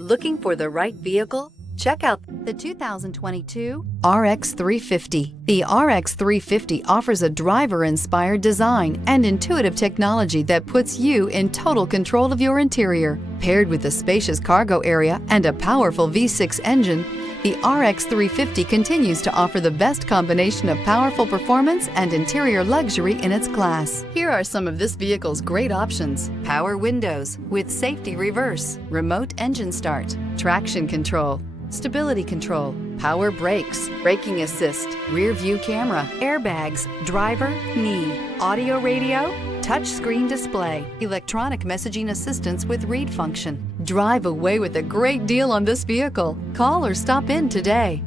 Looking for the right vehicle? Check out the 2022 RX 350. The RX 350 offers a driver-inspired design and intuitive technology that puts you in total control of your interior. Paired with a spacious cargo area and a powerful V6 engine, the RX 350 continues to offer the best combination of powerful performance and interior luxury in its class. Here are some of this vehicle's great options: power windows with safety reverse, remote engine start, traction control, stability control, power brakes, braking assist, rear view camera, airbags, driver, knee, audio radio, touchscreen display, electronic messaging assistance with read function. Drive away with a great deal on this vehicle. Call or stop in today.